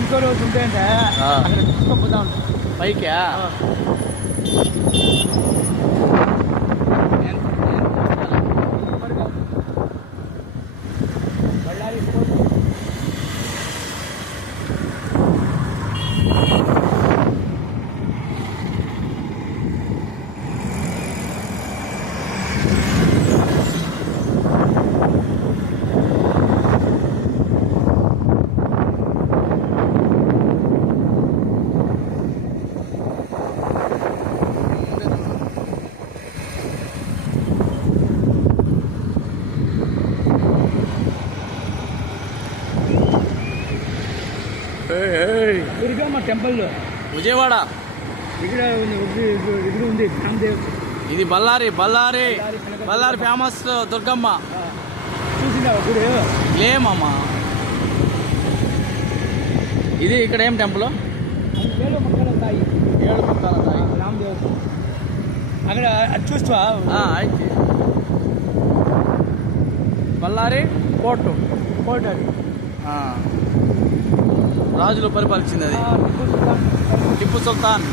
ఇంకో రోజు ఉంటాయంటే అక్కడ తీసుకుపోతా ఉంటాయి పైకా బళ్ళారి దుర్గమ్మ టెంపుల్ విజయవాడ ఇక్కడ ఉంది రామదేవ్. ఇది బళ్ళారి ఫేమస్ దుర్గమ్మ. చూసిందా గుడి? లేమమ్మా, ఇది ఇక్కడ ఏం టెంపుల్? 7 మొక్కల తాయి, 7 మొక్కల తాయి రామదేవ్. అక్కడ అది చూస్తావా? అయితే బళ్ళారి కోట అది రాజులు పరిపాలించింది అది. టిప్పు సుల్తాన్. టిప్పు సుల్తాన్.